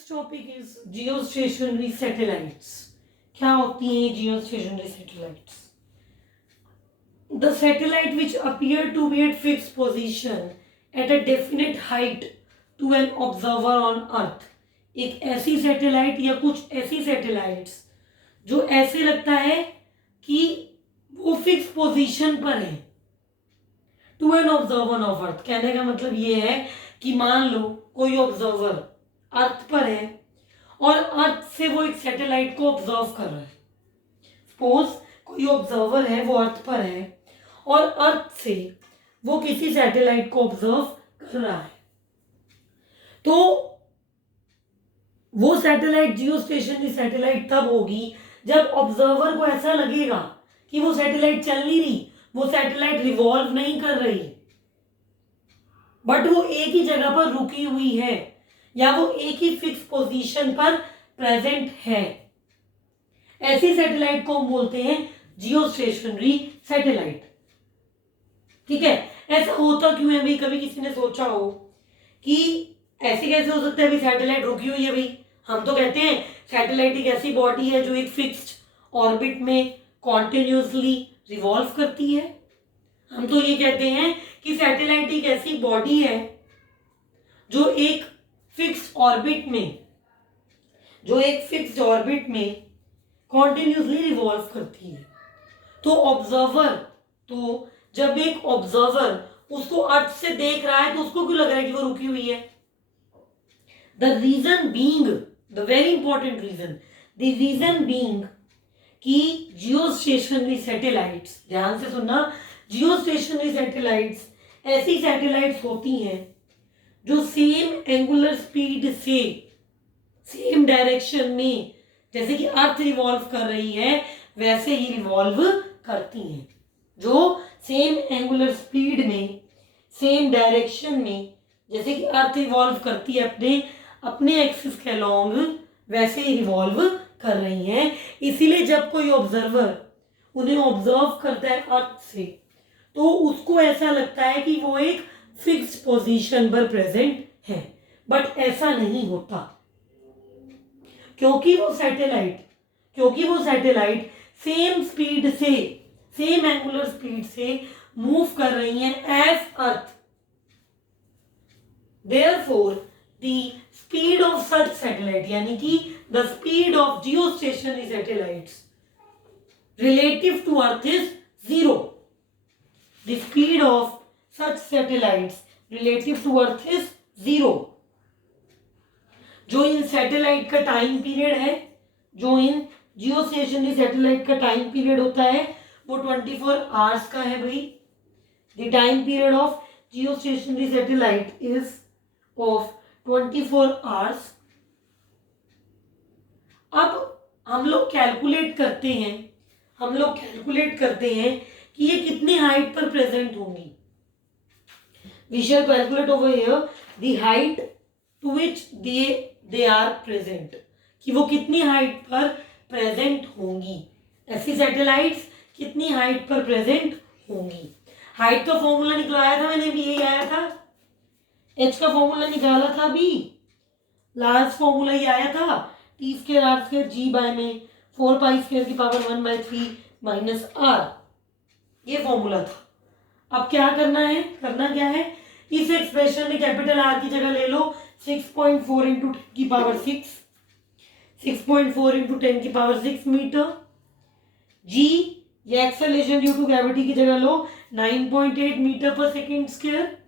Next topic is geostationary satellites. क्या होती हैं geostationary satellites? The satellite which appear to be at fix position at a definite height to an observer on earth. एक ऐसी satellite या कुछ ऐसी satellites जो ऐसे लगता है कि वो फिक्स पोजीशन पर है to an observer of earth. कहने का मतलब ये है कि मान लो कोई ऑब्जर्वर अर्थ पर है और अर्थ से वो एक सैटेलाइट को ऑब्जर्व कर रहा है। सपोज कोई ऑब्जर्वर है, वो अर्थ पर है और अर्थ से वो किसी सैटेलाइट को ऑब्जर्व कर रहा है, तो वो सैटेलाइट जियोस्टेशनरी सैटेलाइट तब होगी जब ऑब्जर्वर को ऐसा लगेगा कि वो सैटेलाइट चल नहीं रही, वो सैटेलाइट रिवॉल्व नहीं कर रही, बट वो एक ही जगह पर रुकी हुई है या वो एक ही फिक्स पोजीशन पर प्रेजेंट है। ऐसी सैटेलाइट को हम बोलते हैं जियोस्टेशनरी सैटेलाइट। ठीक है, ऐसा होता क्यों है भाई? कभी किसी ने सोचा हो कि ऐसे कैसे हो सकता है भाई, सैटेलाइट रुकी हुई है? भाई हम तो कहते हैं सैटेलाइट एक ऐसी बॉडी है जो एक फिक्स्ड ऑर्बिट में कॉन्टिन्यूसली रिवॉल्व करती है। हम तो ये कहते हैं कि सैटेलाइट एक ऐसी बॉडी है जो एक फिक्स्ड ऑर्बिट में कॉन्टिन्यूसली रिवॉल्व करती है। तो जब एक ऑब्जर्वर उसको अर्थ से देख रहा है तो उसको क्यों लग रहा है कि वो रुकी हुई है? द रीजन बीइंग कि जियोस्टेशनरी सैटेलाइट्स, ध्यान से सुनना, जियोस्टेशनरी सैटेलाइट्स ऐसी सैटेलाइट्स होती हैं जो सेम एंगुलर स्पीड से सेम डायरेक्शन में, जैसे कि अर्थ रिवॉल्व कर रही है वैसे ही रिवॉल्व करती हैं। जो सेम एंगुलर स्पीड में सेम डायरेक्शन में, जैसे कि अर्थ रिवॉल्व करती है अपने एक्सिस के अलोंग, वैसे ही रिवॉल्व कर रही हैं। इसीलिए जब कोई ऑब्जर्वर उन्हें ऑब्जर्व करता है अर्थ से तो उसको ऐसा लगता है कि वो एक फिक्स पोजीशन पर प्रेजेंट है, बट ऐसा नहीं होता क्योंकि वो सैटेलाइट सेम स्पीड से, सेम एंगुलर स्पीड से मूव कर रही हैं as earth. Therefore the speed of such satellite, यानी कि the speed of geostationary satellites relative to earth is 0. The speed of such satellites relative to earth is 0. जो इन satellite का time period है, जो इन जियोस्टेशनरी सैटेलाइट का time period होता है वो 24 आवर्स का है भाई। The time period of geostationary satellite is of 24 hours. अब हम लोग कैलकुलेट करते हैं कि ये कितनी हाइट पर प्रेजेंट होंगी। We shall calculate over here the height to which they are present, कि वो कितनी हाइट पर प्रेजेंट होंगी। ऐसी सैटेलाइट्स कितनी हाइट पर प्रेजेंट होंगी। हाइट का फॉर्मूला निकलाया था मैंने भी, यही आया था। एच का फॉर्मूला निकाला था भी, लास्ट फॉर्मूला ही आया था, T square R square G by में 4 पाई स्क्वायर की पावर 1/3 माइनस आर, ये फॉर्मूला था। अब क्या करना क्या है, इस एक्सप्रेशन में कैपिटल आर की जगह ले लो 6.4 इंटू 10 की पावर 6 मीटर। जी या एक्सेलरेशन ड्यू टू ग्रेविटी की जगह लो 9.8 मीटर पर सेकेंड स्क्वायर।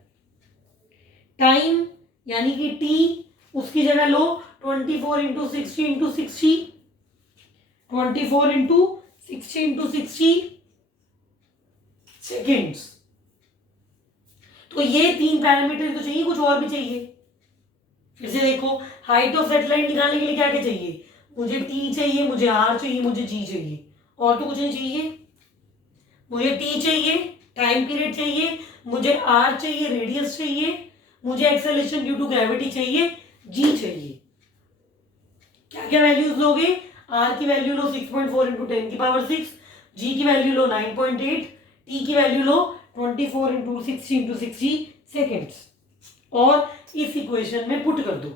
टाइम यानी कि टी, उसकी जगह लो 24 into 60 into 60, 24 into 60 into 60 seconds. तो ये 3 पैरामीटर तो चाहिए, कुछ और भी चाहिए। फिर से देखो, हाइट ऑफ सैटेलाइट निकालने के लिए क्या क्या चाहिए? मुझे टी चाहिए, मुझे आर चाहिए, मुझे जी चाहिए, और तो कुछ नहीं चाहिए। मुझे टी चाहिए, टाइम पीरियड चाहिए, मुझे आर चाहिए, रेडियस चाहिए, मुझे एक्सेलरेशन ड्यू टू ग्रेविटी चाहिए, जी चाहिए। क्या क्या वैल्यूज लोगे? आर की वैल्यू लो 6.4 इंटू 10 की पावर 6, जी की वैल्यू लो 9.8, टी की वैल्यू लो 24 इंटू 60 इंटू 60 सेकेंड्स, और इस इक्वेशन में पुट कर दो।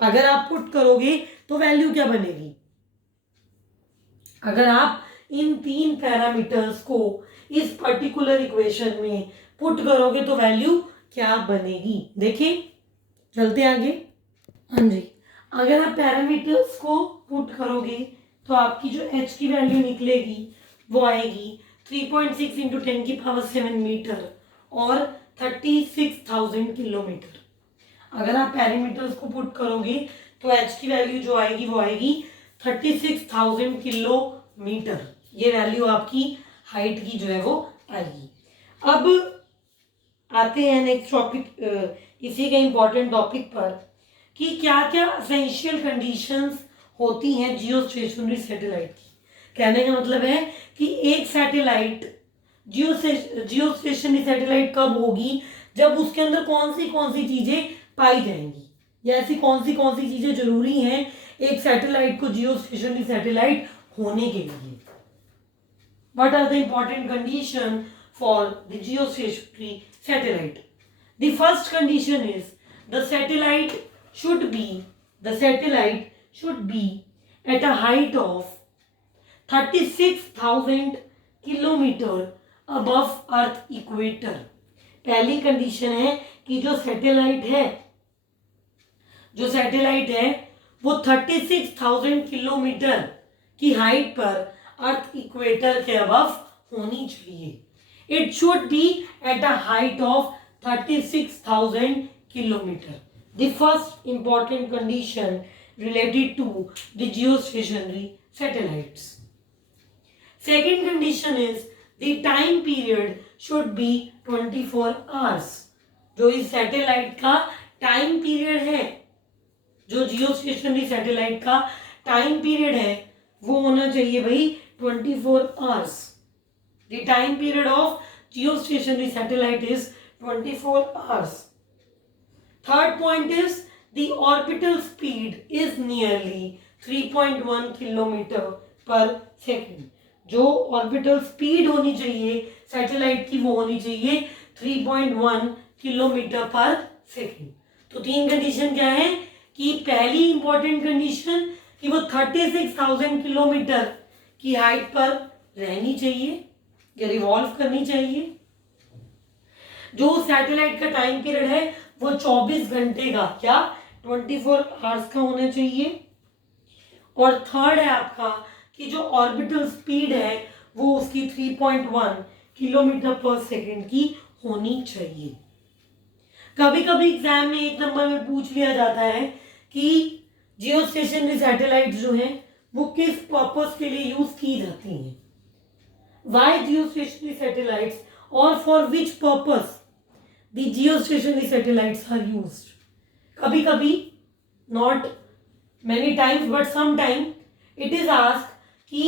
अगर आप पुट करोगे तो वैल्यू क्या बनेगी? अगर आप इन 3 पैरामीटर्स को इस पर्टिकुलर इक्वेशन में पुट करोगे तो वैल्यू क्या बनेगी? देखिए, चलते आगे। हाँ जी, अगर आप पैरामीटर्स को पुट करोगे तो आपकी जो h की वैल्यू निकलेगी वो आएगी 3.6 इंटू 10⁻7 मीटर और 36,000 किलोमीटर। अगर आप पैरामीटर्स को पुट करोगे तो h की वैल्यू जो आएगी वो आएगी 36,000 किलोमीटर। ये वैल्यू आपकी हाइट की जो है वो आएगी। अब आते हैं नेक्स्ट टॉपिक, इसी के इम्पोर्टेंट टॉपिक पर कि क्या क्या असेंशियल कंडीशंस होती हैं जियो स्टेशनरी सैटेलाइट की। कहने का मतलब है कि एक सैटेलाइट जियो स्टेशनरी सैटेलाइट कब होगी? जब उसके अंदर कौन सी चीज़ें पाई जाएंगी, या ऐसी कौन सी चीज़ें जरूरी हैं एक सैटेलाइट को जियो स्टेशनरी सैटेलाइट होने के लिए। What are the important conditions for the geostationary satellite? The first condition is the satellite should be at a height of 36,000 kilometre above earth equator. पहली कंडीशन है कि जो सैटेलाइट है वो 36,000 किलोमीटर की हाइट पर अर्थ इक्वेटर के अबव होनी चाहिए। It should be at a height of 36,000 kilometre. The first important condition related to the geostationary satellites. Second condition is the time period should be 24 hours. जो इस satellite का time period है, जो जियो stationery satellite का time period है वो होना चाहिए भाई 24 hours. The time period of geostationary satellite is 24 hours. Third point is the orbital speed is nearly 3.1 kilometre पर सेकेंड। जो ऑर्बिटल स्पीड होनी चाहिए सैटेलाइट की वो होनी चाहिए 3.1 किलोमीटर पर सेकेंड। तो 3 कंडीशन क्या है कि पहली इंपॉर्टेंट कंडीशन कि वो 36,000 किलोमीटर की हाइट पर रहनी चाहिए या रिवॉल्व करनी चाहिए। जो सैटेलाइट का टाइम पीरियड है वो 24 घंटे का, क्या 24 आवर्स का होना चाहिए। और थर्ड है आपका कि जो ऑर्बिटल स्पीड है वो उसकी 3.1 किलोमीटर पर सेकेंड की होनी चाहिए। कभी कभी एग्जाम में 1 नंबर में पूछ लिया जाता है कि जियो स्टेशनरी सैटेलाइट जो है वो किस पर्पस के लिए यूज की जाती हैं। वाई जियो स्टेशनरी सैटेलाइट्स और for which purpose the geostationary satellites are used. कभी कभी, not many times but some time, it is asked कि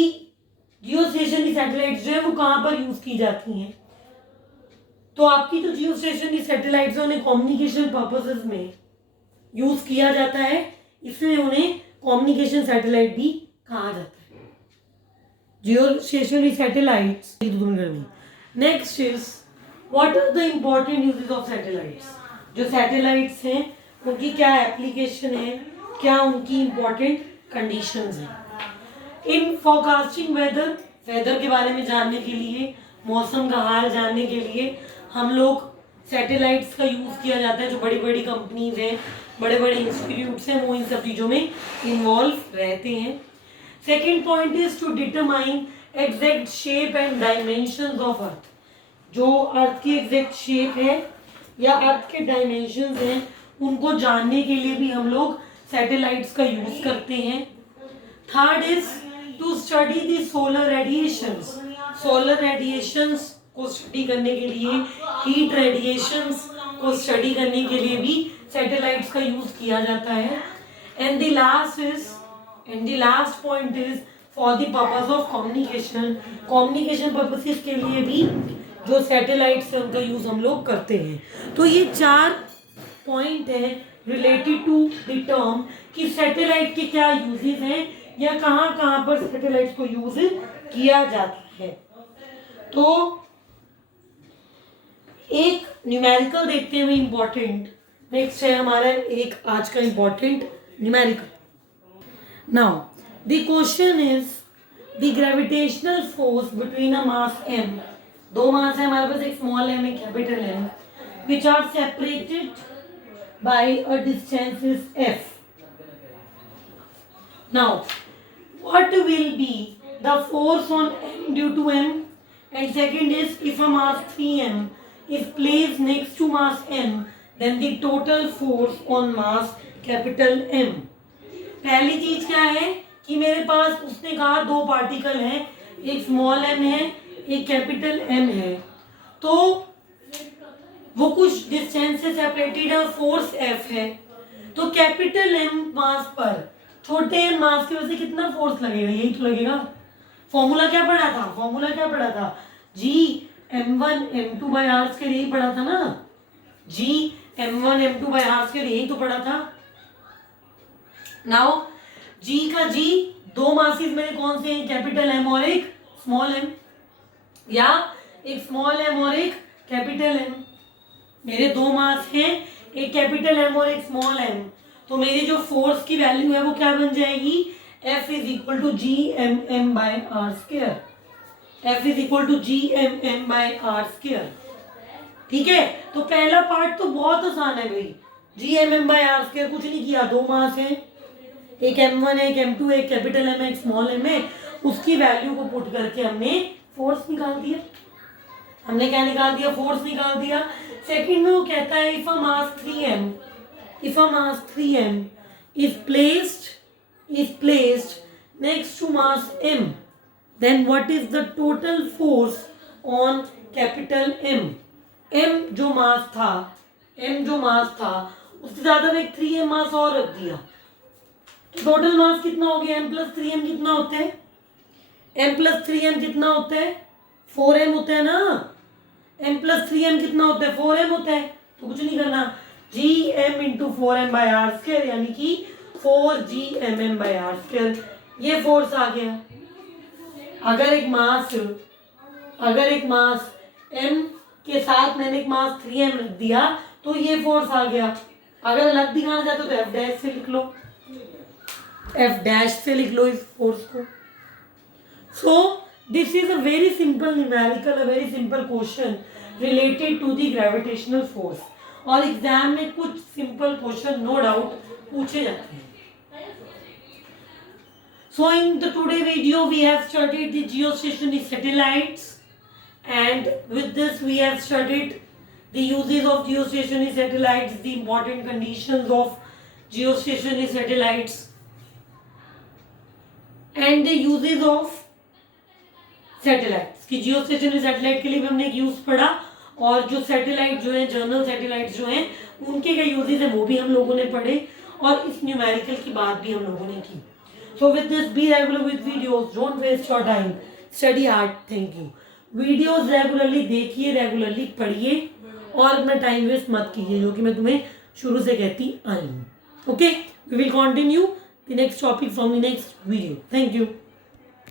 जियो स्टेशनरी सैटेलाइट्स जो है वो कहाँ पर यूज की जाती हैं। तो आपकी जो जियो स्टेशनरी सैटेलाइट्स है उन्हें कम्युनिकेशन पर्पसेस में यूज किया जाता है, इसलिए उन्हें कम्युनिकेशन सैटेलाइट भी कहा जाता है। Geostationary satellites. Next is what are the important uses of satellites. जो सैटेलाइट्स हैं उनकी क्या एप्लीकेशन है, क्या उनकी इंपॉर्टेंट कंडीशंस हैं। इन फोरकास्टिंग वेदर के बारे में जानने के लिए, मौसम का हाल जानने के लिए हम लोग सैटेलाइट्स का यूज़ किया जाता है। जो बड़ी बड़ी कंपनीज हैं, बड़े बड़े इंस्टीट्यूट्स हैं, वो इन सब चीज़ों में इन्वॉल्व रहते हैं। Second point is to determine exact shape and dimensions of earth. जो अर्थ की एग्जैक्ट शेप है या अर्थ के डायमेंशंस हैं उनको जानने के लिए भी हम लोग सैटेलाइट्स का यूज करते हैं। Third is to study the solar radiations. Solar radiations को स्टडी करने के लिए, हीट रेडिएशंस को स्टडी करने के लिए भी सैटेलाइट्स का यूज किया जाता है। And the last point is for the purpose of communication. Communication purposes के लिए भी जो सैटेलाइट्स है उनका यूज हम लोग करते हैं। तो ये 4 पॉइंट है रिलेटेड टू द टर्म कि सैटेलाइट के क्या यूजेस हैं या कहाँ कहाँ पर सैटेलाइट को यूज किया जाता है। तो एक न्यूमेरिकल देखते हैं इम्पोर्टेंट। नेक्स्ट है हमारा एक आज का important numerical. Now the question is the gravitational force between a mass m, दो मास है हमारे पास, एक स्मॉल m एक capital m, which are separated by a distance is f. Now what will be the force on m due to m, and second is if a mass 3m is placed next to mass m, then the total force on mass capital M. पहली चीज क्या है कि मेरे पास उसने कहा दो particle हैं, एक स्मॉल m है एक कैपिटल M है, तो वो कुछ डिस्टेंस से सेपरेटेड है, फोर्स F है, तो कैपिटल M मास पर छोटे m मास की वजह से कितना फोर्स लगेगा, यही तो लगेगा। फॉर्मूला क्या पढ़ा था, G m1 m2 by r square, यही पढ़ा था ना, G m1 m2 by r square, यही तो पढ़ा था। नाउ G का G, दो मासेस मेरे कौन से हैं, कैपिटल M और एक स्मॉल m, या एक स्मॉल m और एक कैपिटल M, मेरे दो मास हैं, एक कैपिटल M और एक स्मॉल m, तो मेरी जो फोर्स की वैल्यू है वो क्या बन जाएगी, F is equal to G M M by R square, F is equal to G M M by R square. ठीक है, तो पहला पार्ट तो बहुत आसान है भाई, G M M by R square, कुछ नहीं किया, दो मास है, एक m1 है एक m2 है एक कैपिटल M है एक स्मॉल m है, उसकी वैल्यू को पुट करके हमने फोर्स निकाल दिया, हमने क्या निकाल दिया, फोर्स निकाल दिया। सेकंड में वो कहता है if a mass 3m is placed next to mass m, then what is the total force on capital M. M जो मास था उससे ज्यादा में एक 3m मास और रख दिया, टोटल मास कितना हो गया, m प्लस 3m कितना होता है, m प्लस 3m कितना होता है, 4m होता है ना, m प्लस 3m कितना होता है, 4m होता है, तो कुछ नहीं करना, gm into 4m by R square, यानी कि 4gmm बाय आर स्क्वायर, ये फोर्स आ गया। अगर एक मास m के साथ मैंने एक मास 3m रख दिया तो ये फोर्स आ गया। अगर अलग दिखाना चाहते हो तो f डैश से लिख लो इस फोर्स को। So this is a very simple numerical, a very simple question related to the gravitational force, और एग्जाम में कुछ सिंपल क्वेश्चन नो डाउट पूछे जाते हैं। So in the today video we have studied the geostationary satellites, and with this we have studied the uses of geostationary satellites, the important conditions of geostationary satellites, and the uses of satellites। कि geostationary satellite के लिए भी हमने एक use पढ़ा, और जो satellite जो है, जर्नल सैटेलाइट जो हैं, उनके क्या यूजेस है वो भी हम लोगों ने पढ़े, और इस न्यूमेरिकल की बात भी हम लोगों ने की। So with this, be regular with videos, don't waste your time, study hard, thank you। Videos regularly देखिए, रेगुलरली पढ़िए, और अपना टाइम वेस्ट मत कीजिए, जो कि मैं तुम्हें शुरू से कहती आई हूँ। Okay, we will continue the next topic from the next video. Thank you.